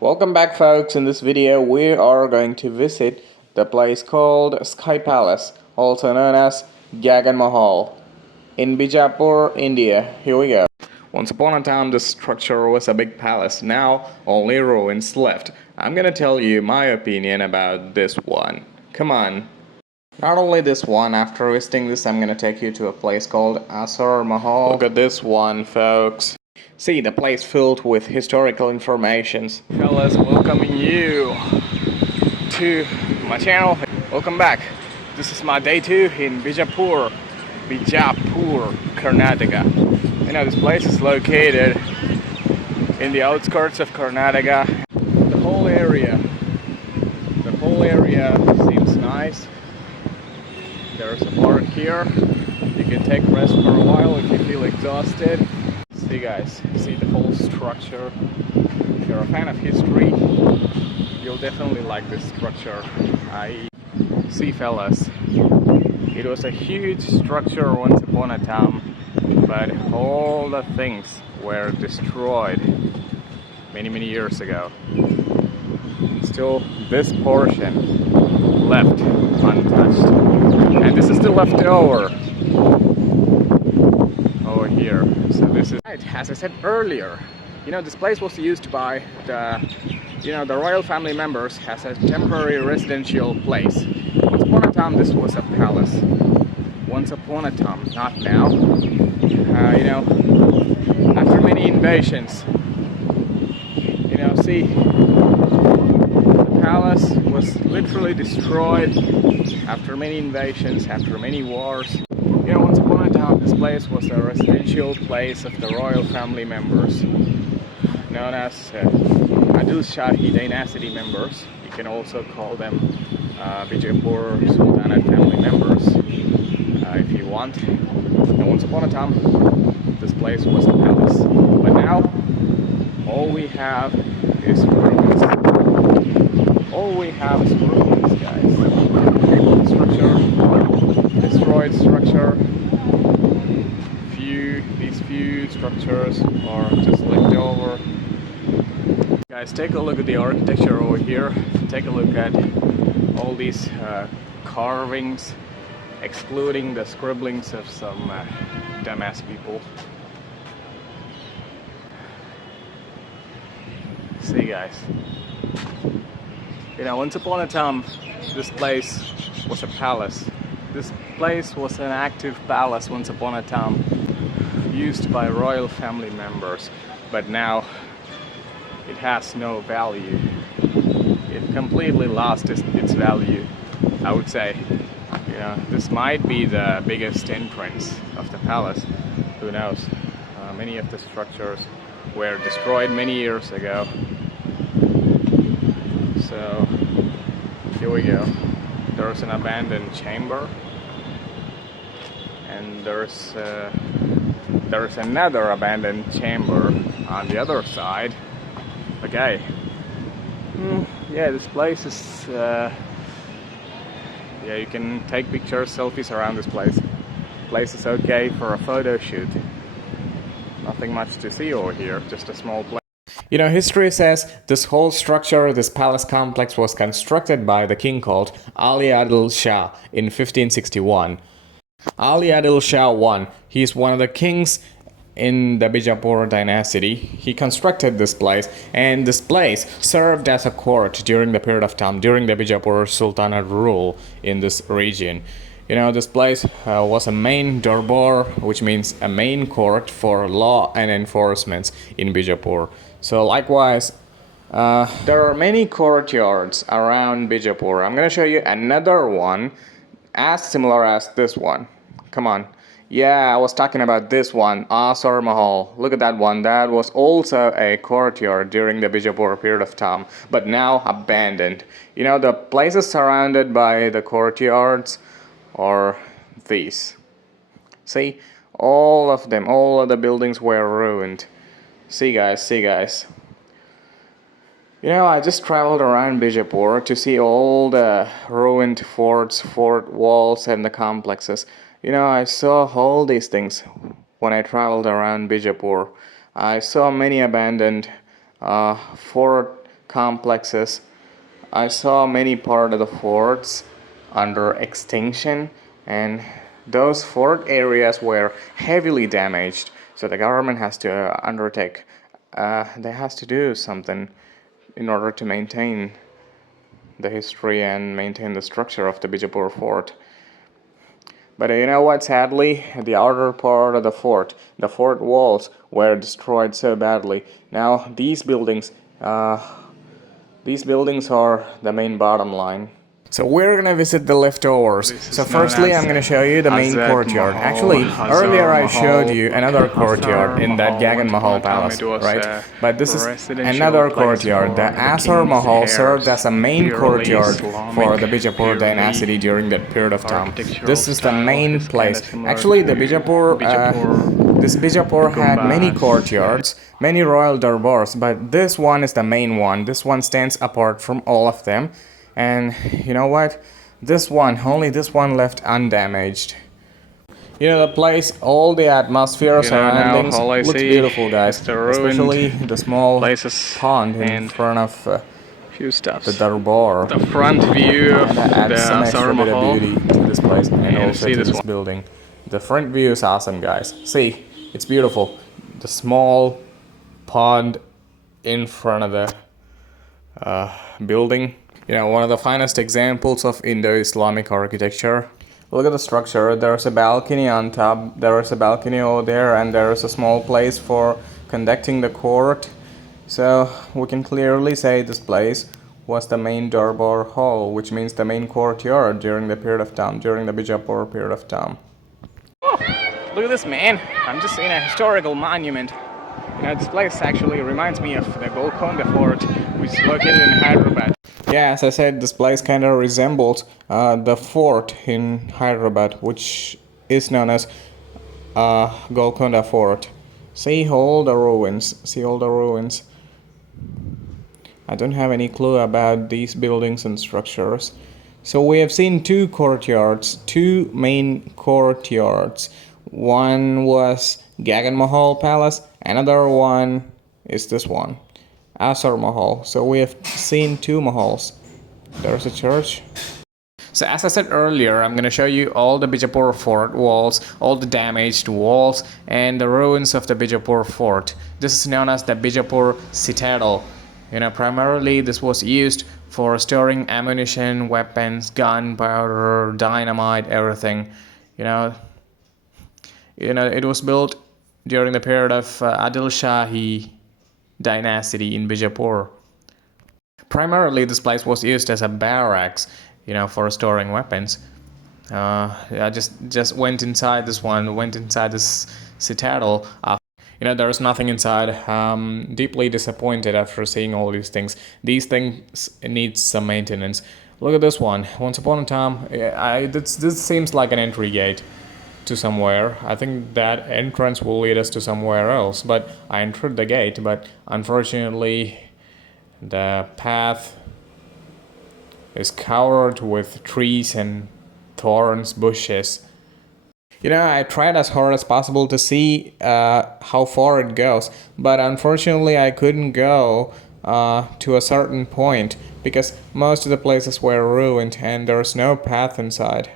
Welcome back, folks. In this video we are going to visit the place called Sky Palace, also known as Gagan Mahal, in Bijapur, India. Here we go. Once upon a time this structure was a big palace. Now only ruins left. I'm gonna tell you my opinion about this one. Come on. Not only this one, after visiting this I'm gonna take you to a place called Asar Mahal. Look at this one, folks. See, the place filled with historical informations. Fellas, welcoming you to my channel. Welcome back. This is my day 2 in Bijapur, Karnataka. You know, this place is located in the outskirts of Karnataka. The whole area seems nice. There's a park here. You can take rest for a while if you feel exhausted. See guys, see the whole structure. If you're a fan of history, you'll definitely like this structure. See fellas, it was a huge structure once upon a time, but all the things were destroyed many years ago. Still this portion left untouched, and this is the leftover over here. So this is, as I said earlier, you know, this place was used by the royal family members as a temporary residential place. Once upon a time this was a palace. Once upon a time, not now. You know, after many invasions, you know, see, the palace was literally destroyed after many invasions, after many wars. You know, once upon a time this place was a residential place of the royal family members, known as Adil Shahi dynasty members. You can also call them bijapur Sultanate family members if you want. And once upon a time this place was a palace, but now all we have is ruins. All we have is ruins, guys. Rebuilt structure, destroyed structure. These few structures are just left over. Guys, take a look at the architecture over here. Take a look at all these carvings, excluding the scribblings of some dumbass people. See guys, you know, once upon a time this place was a palace. This place was an active palace once upon a time, used by royal family members, but now it has no value. It completely lost its value, I would say. You know, this might be the biggest entrance of the palace. Who knows? Many of the structures were destroyed many years ago. So here we go. There's an abandoned chamber, and there's another abandoned chamber on the other side. Okay. Yeah, this place is yeah, you can take pictures, selfies around this place. Place is okay for a photo shoot. Nothing much to see over here, just a small place. You know, history says this whole structure, this palace complex, was constructed by the king called Ali Adil Shah in 1561. Ali Adil Shah I, he's one of the kings in the Bijapur dynasty. He constructed this place, and this place served as a court during the period of time, during the Bijapur Sultanate rule in this region. You know, this place was a main Durbar, which means a main court for law and enforcement in Bijapur. So likewise, there are many courtyards around Bijapur. I'm gonna show you another one as similar as this one. Come on. Yeah, I was talking about this one, Asar Mahal. Look at that one. That was also a courtyard during the Bijapur period of time, but now abandoned. You know, the places surrounded by the courtyards are these. See, all of them, all of the buildings were ruined. See guys. You know, I just traveled around Bijapur to see all the ruined forts, fort walls and the complexes. You know, I saw all these things when I traveled around Bijapur. I saw many abandoned fort complexes. I saw many part of the forts under extinction, and those fort areas were heavily damaged. So the government has to undertake, they has to do something in order to maintain the history and maintain the structure of the Bijapur fort. But you know what, sadly, the outer part of the fort walls were destroyed so badly. Now these buildings are the main bottom line. So we're gonna visit the leftovers. So firstly, I'm gonna show you the main courtyard. Actually, earlier I showed you another courtyard in that Gagan Mahal palace, right? But this is another courtyard. The Asar Mahal served as a main courtyard for the Bijapur dynasty during that period of time. This is the main place. Actually, the this Bijapur had many courtyards, many royal darbars, but this one is the main one. This one stands apart from all of them. And you know what? Only this one left undamaged. You know, the place, all the atmosphere, surroundings, looks beautiful, guys. Especially the small pond in front of few stuffs. the Durbar. The front view of adds the some extra Asar bit of Mahal. beauty to this place and And also see to this this one. building. The front view is awesome, guys. See, it's beautiful. The small pond in front of the building. You know, one of the finest examples of Indo-Islamic architecture. Look at the structure. There's a balcony on top, there is a balcony over there, and there is a small place for conducting the court. So we can clearly say this place was the main Durbar Hall, which means the main courtyard during the period of time, during the Bijapur period of time. Oh, look at this, man. I'm just in a historical monument. You know, this place actually reminds me of the Golconda Fort, which is located in Hyderabad. Yeah, as I said, this place kind of resembles the fort in Hyderabad, which is known as Golconda Fort. See all the ruins. I don't have any clue about these buildings and structures. So we have seen two main courtyards. One was Gagan Mahal Palace, another one is this one, Asar Mahal. So we have seen two mahals. There's a church. So as I said earlier, I'm going to show you all the Bijapur fort walls, all the damaged walls, and the ruins of the Bijapur fort. This is known as the Bijapur citadel. You know, primarily this was used for storing ammunition, weapons, gunpowder, dynamite, everything. You know, it was built during the period of Adil Shahi dynasty in Bijapur. Primarily, this place was used as a barracks, you know, for storing weapons. I just went inside this citadel. You know, there is nothing inside. I'm deeply disappointed after seeing all these things. These things need some maintenance. Look at this one. Once upon a time, this seems like an entry gate to somewhere. I think that entrance will lead us to somewhere else. But I entered the gate, but unfortunately, the path is covered with trees and thorns, bushes. You know, I tried as hard as possible to see how far it goes, but unfortunately I couldn't go to a certain point because most of the places were ruined and there's no path inside.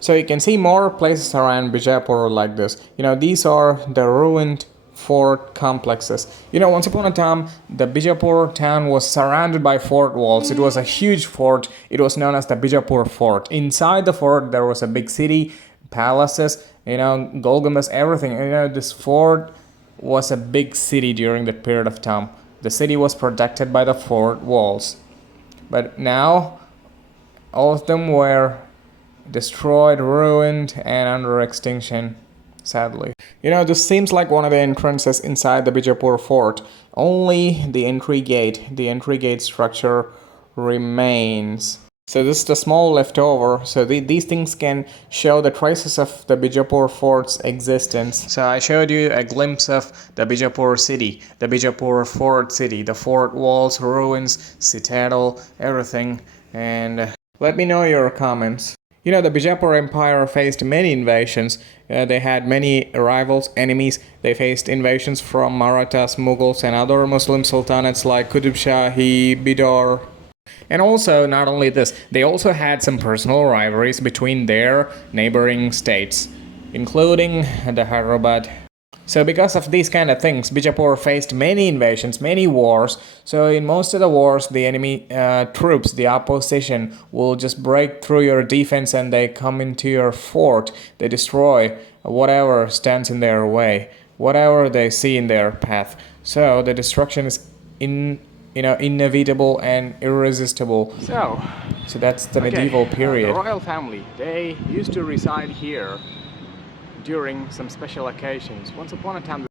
So you can see more places around Bijapur like this. You know, these are the ruined fort complexes. You know, once upon a time, the Bijapur town was surrounded by fort walls. It was a huge fort. It was known as the Bijapur fort. Inside the fort, there was a big city, palaces, you know, golcondas, everything. You know, this fort was a big city during the period of time. The city was protected by the fort walls. But now, all of them were destroyed, ruined, and under extinction, sadly. You know, this seems like one of the entrances inside the Bijapur fort. Only the entry gate structure remains. So this is the small leftover. So these things can show the traces of the Bijapur fort's existence. So I showed you a glimpse of the Bijapur city, the Bijapur fort city, the fort walls, ruins, citadel, everything. And let me know your comments. You know, the Bijapur Empire faced many invasions. They had many rivals, enemies. They faced invasions from Marathas, Mughals, and other Muslim sultanates like Adil Shahi, Bidor. And also, not only this, they also had some personal rivalries between their neighboring states, including the Hyderabad. So because of these kind of things, Bijapur faced many invasions, many wars. So in most of the wars, the enemy troops, the opposition, will just break through your defense and they come into your fort. They destroy whatever stands in their way, whatever they see in their path. So the destruction is inevitable and irresistible. So that's the medieval period. The royal family, they used to reside here during some special occasions. Once upon a time,